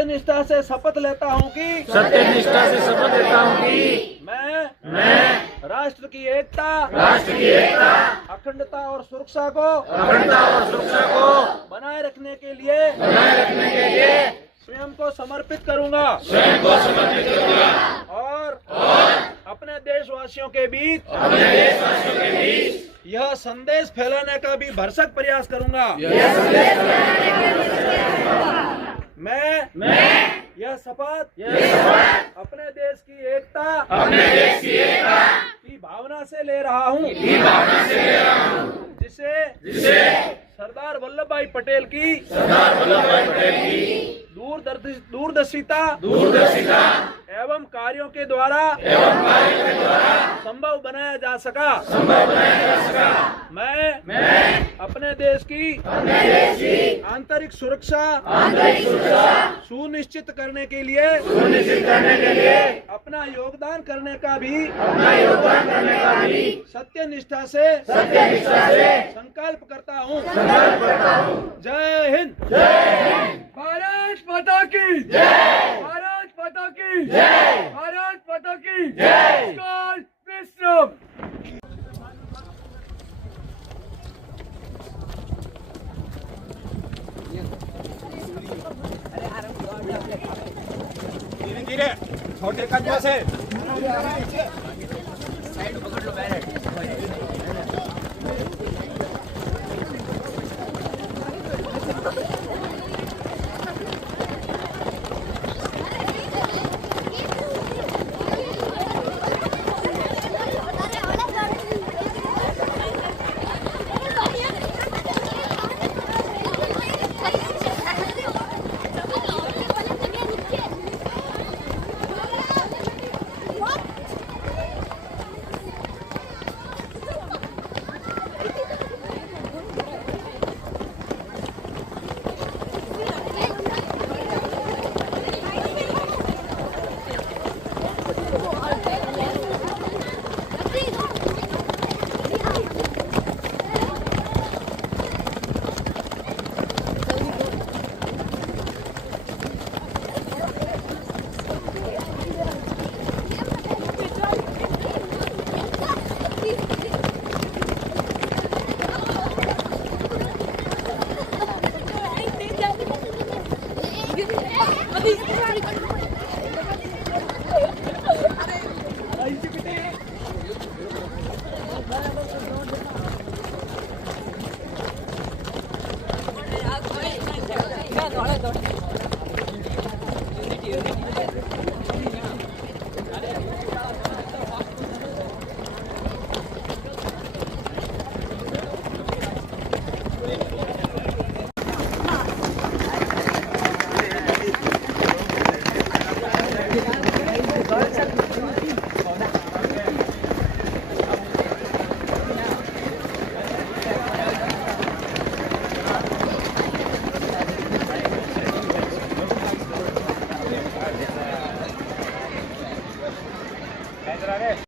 सत्यनिष्ठा से शपथ लेता हूँ कि मैं राष्ट्र की एकता, अखंडता और सुरक्षा को बनाए रखने के लिए स्वयं को समर्पित करूंगा और अपने देशवासियों के बीच यह संदेश फैलाने का भी भरसक प्रयास करूंगा। मैं यह शपथ अपने देश की एकता की भावना से ले रहा हूँ, जिसे सरदार वल्लभ भाई पटेल की दूरदर्शिता एवं कार्यों के द्वारा संभव बनाया जा सका। मैं अपने देश की आंतरिक सुरक्षा सुनिश्चित करने के लिए अपना योगदान करने का भी सत्यनिष्ठा से संकल्प करता हूँ। जय हिंद। भारत माता की जय। भारत माता की जय। भारत माता की जय। God wisdom. धीरे छोटे कदमों से साइड पकड़ लो बैरेट।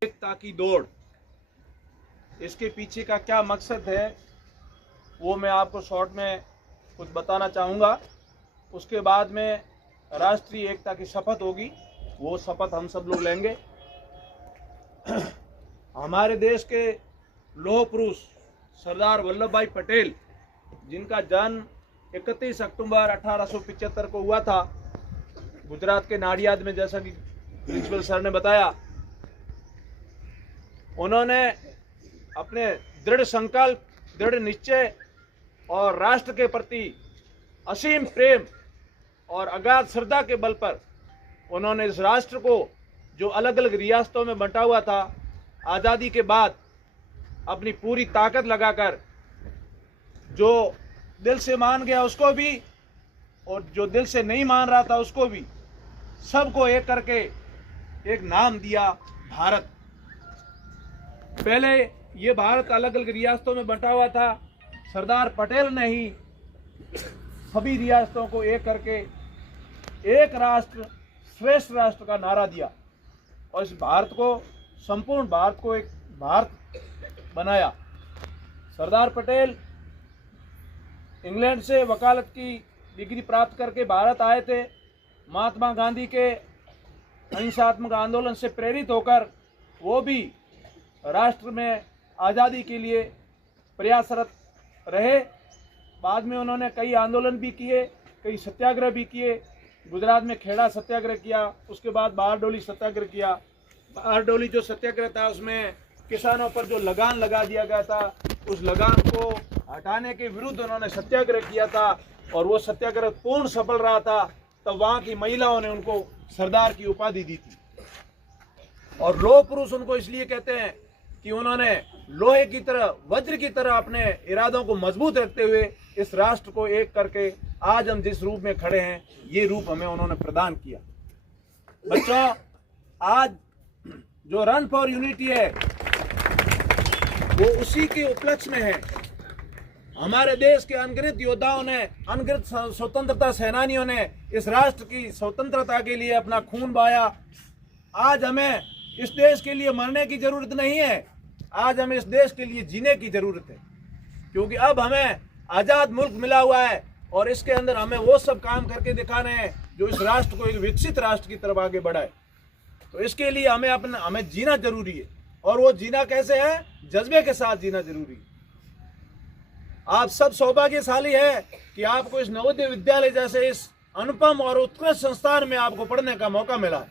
एकता की दौड़, इसके पीछे का क्या मकसद है वो मैं आपको शॉर्ट में कुछ बताना चाहूँगा। उसके बाद में राष्ट्रीय एकता की शपथ होगी, वो शपथ हम सब लोग लेंगे। हमारे देश के लौह पुरुष सरदार वल्लभ भाई पटेल, जिनका जन्म 31 अक्टूबर 1875 को हुआ था गुजरात के नाडियाद में, जैसा कि प्रिंसिपल सर ने बताया। उन्होंने अपने दृढ़ संकल्प, दृढ़ निश्चय और राष्ट्र के प्रति असीम प्रेम और अगाध श्रद्धा के बल पर उन्होंने इस राष्ट्र को, जो अलग अलग रियासतों में बंटा हुआ था, आज़ादी के बाद अपनी पूरी ताकत लगाकर, जो दिल से मान गया उसको भी और जो दिल से नहीं मान रहा था उसको भी, सबको एक करके एक नाम दिया, भारत। पहले ये भारत अलग अलग रियासतों में बंटा हुआ था। सरदार पटेल ने ही सभी रियासतों को एक करके एक राष्ट्र श्रेष्ठ राष्ट्र का नारा दिया और इस भारत को, संपूर्ण भारत को एक भारत बनाया। सरदार पटेल इंग्लैंड से वकालत की डिग्री प्राप्त करके भारत आए थे महात्मा गांधी के अहिंसात्मक आंदोलन से प्रेरित होकर वो भी राष्ट्र में आज़ादी के लिए प्रयासरत रहे। बाद में उन्होंने कई आंदोलन भी किए, कई सत्याग्रह भी किए। गुजरात में खेड़ा सत्याग्रह किया, उसके बाद बारडोली सत्याग्रह किया। बारडोली जो सत्याग्रह था उसमें किसानों पर जो लगान लगा दिया गया था, उस लगान को हटाने के विरुद्ध उन्होंने सत्याग्रह किया था और वो सत्याग्रह पूर्ण सफल रहा था। तब वहाँ की महिलाओं ने उनको सरदार की उपाधि दी थी। और लोह पुरुष उनको इसलिए कहते हैं कि उन्होंने लोहे की तरह, वज्र की तरह अपने इरादों को मजबूत रखते हुए इस राष्ट्र को एक करके आज हम जिस रूप में खड़े हैं, ये रूप हमें उन्होंने प्रदान किया। बच्चों, आज जो रन फॉर यूनिटी है वो उसी के उपलक्ष्य में है। हमारे देश के अनगिनत योद्धाओं ने, अनगिनत स्वतंत्रता सेनानियों ने इस राष्ट्र की स्वतंत्रता के लिए अपना खून बहाया। आज हमें इस देश के लिए मरने की जरूरत नहीं है, आज हमें इस देश के लिए जीने की जरूरत है, क्योंकि अब हमें आज़ाद मुल्क मिला हुआ है और इसके अंदर हमें वो सब काम करके दिखाने हैं जो इस राष्ट्र को एक विकसित राष्ट्र की तरफ आगे बढ़ाए। तो इसके लिए हमें जीना जरूरी है। और वो जीना कैसे है? जज्बे के साथ जीना जरूरी है। आप सब सौभाग्यशाली है कि आपको इस नवोदय विद्यालय जैसे इस अनुपम और उत्कृष्ट संस्थान में आपको पढ़ने का मौका मिला।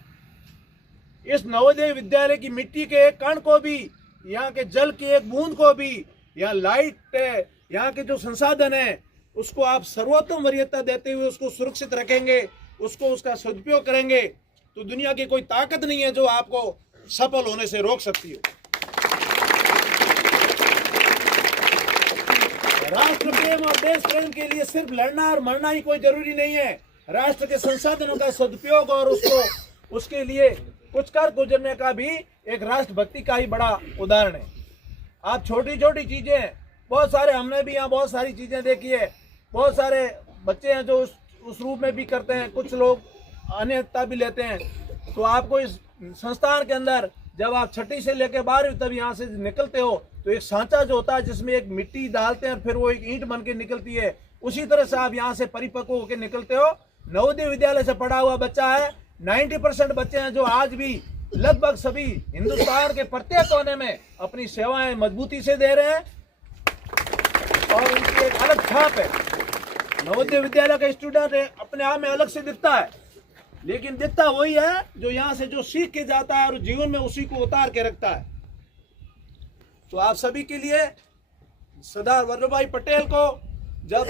इस नवोदय विद्यालय की मिट्टी के एक कण को भी, यहाँ के जल की एक बूंद को भी, यहाँ लाइट है, यहाँ के जो संसाधन है, उसको आप सर्वोत्तम वरीयता देते हुए उसको सुरक्षित रखेंगे, उसका सदुपयोग करेंगे, तो दुनिया की कोई ताकत नहीं है जो आपको सफल होने से रोक सकती है। राष्ट्र प्रेम और देश प्रेम के लिए सिर्फ लड़ना और मरना ही कोई जरूरी नहीं है। राष्ट्र के संसाधनों का सदुपयोग और उसके लिए कुछ कर गुजरने का भी एक राष्ट्रभक्ति का ही बड़ा उदाहरण है। आप छोटी छोटी चीजें, बहुत सारे, हमने भी यहाँ बहुत सारी चीजें देखी है। बहुत सारे बच्चे हैं जो उस रूप में भी करते हैं, कुछ लोग अन्यथा भी लेते हैं। तो आपको इस संस्थान के अंदर जब आप छठी से लेकर 12वीं तब यहाँ से निकलते हो तो एक सांचा जो होता है जिसमें एक मिट्टी डालते हैं, फिर वो एक ईंट बन के निकलती है, उसी तरह से आप यहाँ से परिपक्व होकर निकलते हो। नवोदय विद्यालय से पढ़ा हुआ बच्चा है। 90% बच्चे हैं जो आज भी लगभग सभी हिंदुस्तान के प्रत्येक कोने में अपनी सेवाएं मजबूती से दे रहे हैं और उनकी एक अलग छाप है। नवोदय विद्यालय का स्टूडेंट अपने आप में अलग से दिखता है, लेकिन दिखता वही है जो यहाँ से जो सीख के जाता है और जीवन में उसी को उतार के रखता है। तो आप सभी के लिए सरदार वल्लभ भाई पटेल को जब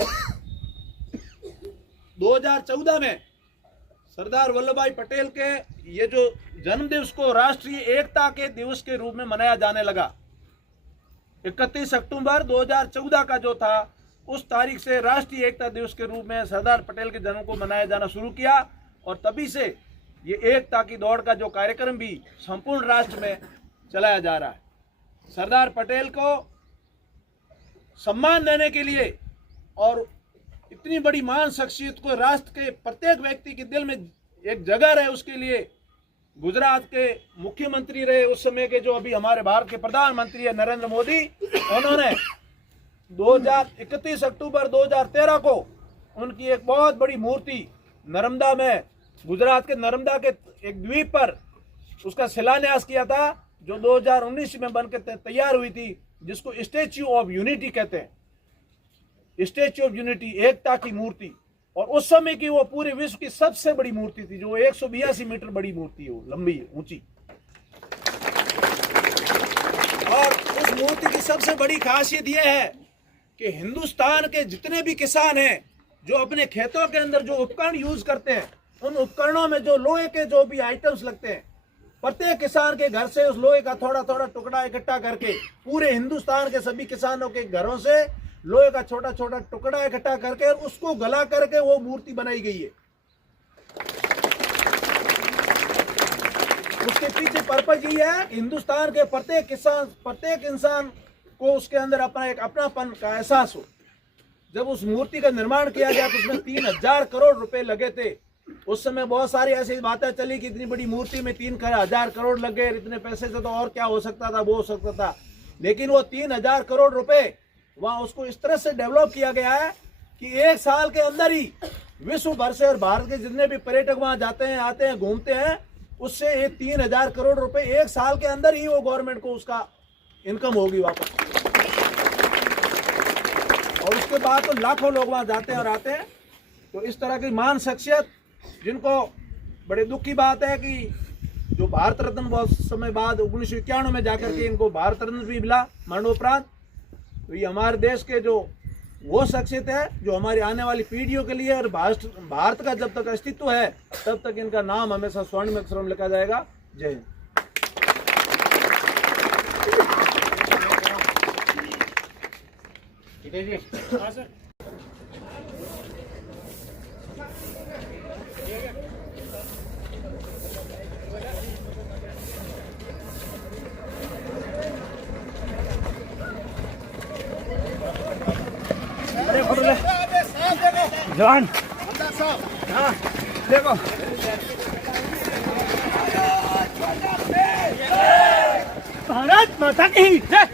2014 में सरदार वल्लभ भाई पटेल के ये जो जन्म दिवस को राष्ट्रीय एकता के दिवस के रूप में मनाया जाने लगा, 31 अक्टूबर 2014 का जो था उस तारीख से राष्ट्रीय एकता दिवस के रूप में सरदार पटेल के जन्म को मनाया जाना शुरू किया। और तभी से ये एकता की दौड़ का जो कार्यक्रम भी संपूर्ण राष्ट्र में चलाया जा रहा है। सरदार पटेल को सम्मान देने के लिए और इतनी बड़ी महान शख्सियत को राष्ट्र के प्रत्येक व्यक्ति के दिल में एक जगह रहे, उसके लिए गुजरात के मुख्यमंत्री रहे उस समय के, जो अभी हमारे भारत के प्रधानमंत्री है नरेंद्र मोदी, उन्होंने 31 अक्टूबर 2013 को उनकी एक बहुत बड़ी मूर्ति नर्मदा में, गुजरात के नर्मदा के एक द्वीप पर उसका शिलान्यास किया था, जो 2019 में बनकर तैयार हुई थी, जिसको स्टैच्यू ऑफ यूनिटी कहते हैं। स्टैच्यू ऑफ यूनिटी, एकता की मूर्ति। और उस समय की वो पूरे विश्व की सबसे बड़ी मूर्ति थी, जो 182 मीटर बड़ी मूर्ति है, वो लंबी है, ऊंची। और उस मूर्ति की सबसे बड़ी खासियत यह है कि हिंदुस्तान के जितने भी किसान हैं जो अपने खेतों के अंदर जो उपकरण यूज करते हैं, उन उपकरणों में जो लोहे के जो भी आइटम्स लगते हैं, प्रत्येक किसान के घर से उस लोहे का थोड़ा थोड़ा टुकड़ा इकट्ठा करके, पूरे हिंदुस्तान के सभी किसानों के घरों से लोहे का छोटा छोटा टुकड़ा इकट्ठा करके उसको गला करके वो मूर्ति बनाई गई है। उसके पीछे पर्पज ये है, हिंदुस्तान के प्रत्येक किसान, प्रत्येक इंसान को उसके अंदर अपना एक अपनापन का एहसास हो। जब उस मूर्ति का निर्माण किया गया तो उसमें 3000 करोड़ रुपए लगे थे। उस समय बहुत सारी ऐसी बातें चली कि इतनी बड़ी मूर्ति में 3000 करोड़ लग गए, इतने पैसे से तो और क्या हो सकता था, वो हो सकता था। लेकिन वो 3000 करोड़ रुपए वहां उसको इस तरह से डेवलप किया गया है कि 1 साल के अंदर ही विश्व भर से और भारत के जितने भी पर्यटक वहां जाते हैं, आते हैं, घूमते हैं, उससे ये 3,000 करोड़ रुपए 1 साल के अंदर ही वो गवर्नमेंट को उसका इनकम होगी वापस। और उसके बाद तो लाखों लोग वहां जाते हैं और आते हैं। तो इस तरह की महान शख्सियत, जिनको बड़े दुख की बात है कि जो भारत रत्न बहुत समय बाद 1991 में जाकर के इनको भारत रत्न भी मिला मरणोपरांत। तो ये हमारे देश के जो वो शख्सियत है जो हमारी आने वाली पीढ़ियों के लिए और भारत का जब तक अस्तित्व है तब तक इनका नाम हमेशा स्वर्ण में अक्षरों में लिखा जाएगा। जय हिंद। जवान हाँ देखो भारत माता की जय।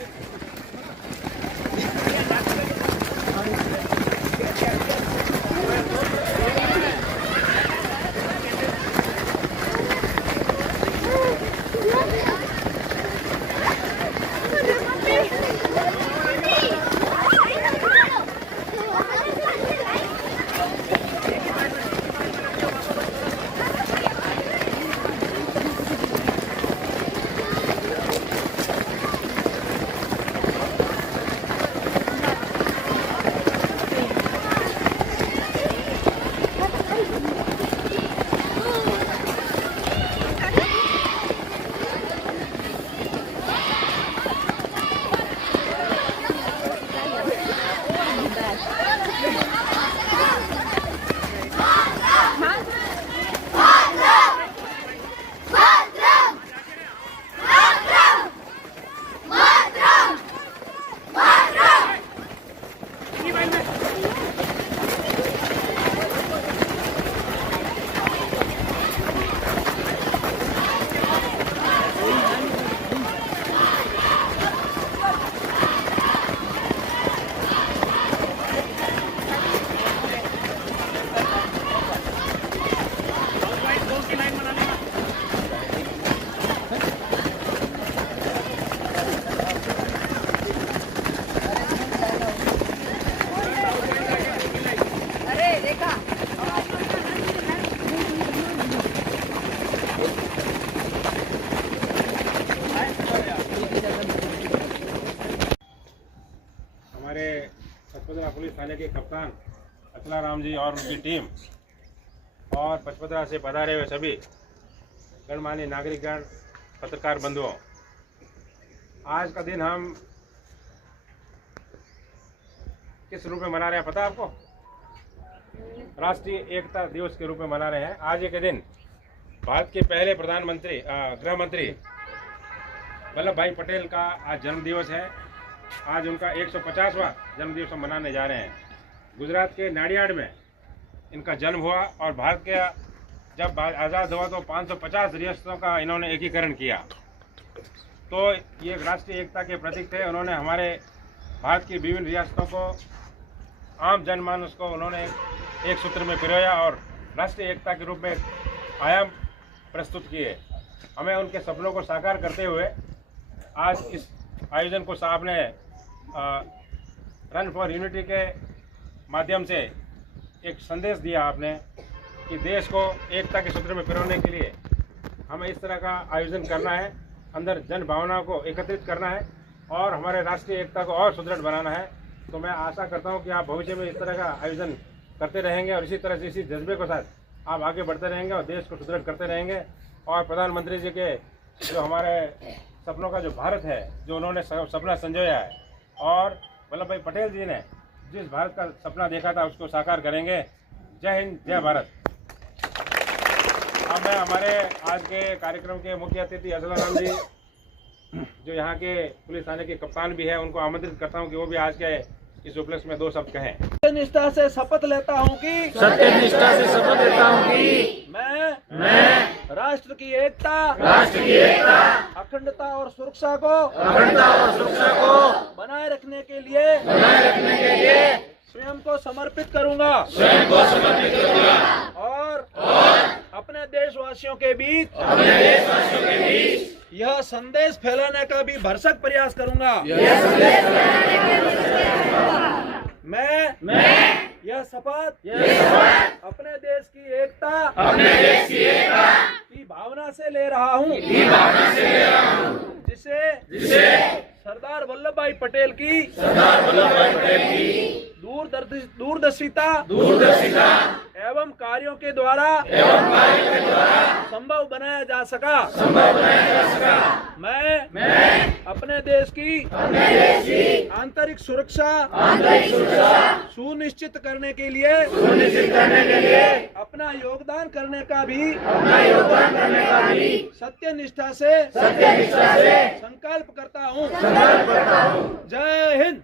पचपदरा पुलिस थाने के कप्तान अचला राम जी और उनकी टीम और पचपदरा से पधारे हुए सभी गणमान्य नागरिकगण, पत्रकार बंधुओं, आज का दिन हम किस रूप में मना रहे हैं पता है आपको? राष्ट्रीय एकता दिवस के रूप में मना रहे हैं। आज के दिन भारत के पहले प्रधानमंत्री गृह मंत्री वल्लभ भाई पटेल का आज जन्म दिवस है। आज उनका 150वां जन्म दिवस हम मनाने जा रहे हैं। गुजरात के नाडियाड में इनका जन्म हुआ और भारत के जब आज़ाद हुआ तो 550 रियासतों का इन्होंने एकीकरण किया। तो ये राष्ट्रीय एकता के प्रतीक थे। उन्होंने हमारे भारत की विभिन्न रियासतों को, आम जनमानस को उन्होंने एक सूत्र में पिरोया और राष्ट्रीय एकता के रूप में आयाम प्रस्तुत किए। हमें उनके सपनों को साकार करते हुए आज इस आयोजन को साहब ने रन फॉर यूनिटी के माध्यम से एक संदेश दिया आपने कि देश को एकता के सूत्र में पिरोने के लिए हमें इस तरह का आयोजन करना है, अंदर जन भावनाओं को एकत्रित करना है और हमारे राष्ट्रीय एकता को और सुदृढ़ बनाना है। तो मैं आशा करता हूं कि आप भविष्य में इस तरह का आयोजन करते रहेंगे और इसी तरह से इसी जज्बे के साथ आप आगे बढ़ते रहेंगे और देश को सुदृढ़ करते रहेंगे। और प्रधानमंत्री जी के जो हमारे सपनों का जो भारत है, जो उन्होंने सपना संजोया है और वल्लभ भाई पटेल जी ने जिस भारत का सपना देखा था उसको साकार करेंगे। जय हिंद, जय भारत। अब मैं हमारे आज के कार्यक्रम के मुख्य अतिथि अचला राम जी जो यहाँ के पुलिस थाने के कप्तान भी है, उनको आमंत्रित करता हूँ कि वो भी आज के इस उपलक्ष्य में 2 शब्द कहें। सत्यनिष्ठा से शपथ लेता हूँ कि मैं राष्ट्र की एकता, अखंडता और सुरक्षा को बनाए रखने के लिए स्वयं को समर्पित करूंगा और अपने देशवासियों के बीच यह संदेश फैलाने का भी भरसक प्रयास करूंगा। मैं यह शपथ अपने देश की एकता की भावना से ले रहा हूं, जिसे सरदार वल्लभ भाई पटेल की दूरदर्शिता एवं कार्यों के द्वारा संभव बनाया जा सका। मैं अपने देश की आंतरिक सुरक्षा सुनिश्चित करने के लिए अपना योगदान करने का भी सत्यनिष्ठा से संकल्प करता हूँ। जय हिंद।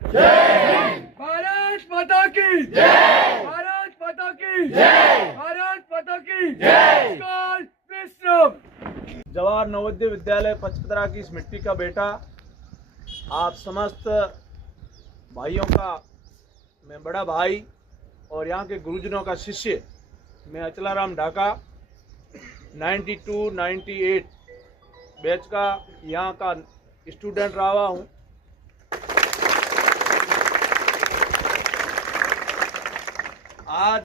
भारत माता की जय। भारत माता की जय। भारत माता की जय। स्कूल विश्राम। जवाहर नवोदय विद्यालय पचपदरा की इस मिट्टी का बेटा आप समस्त भाइयों का मैं बड़ा भाई और यहाँ के गुरुजनों का शिष्य मैं अचलाराम ढाका 92-98 बैच का यहाँ का स्टूडेंट रहा हूँ। आज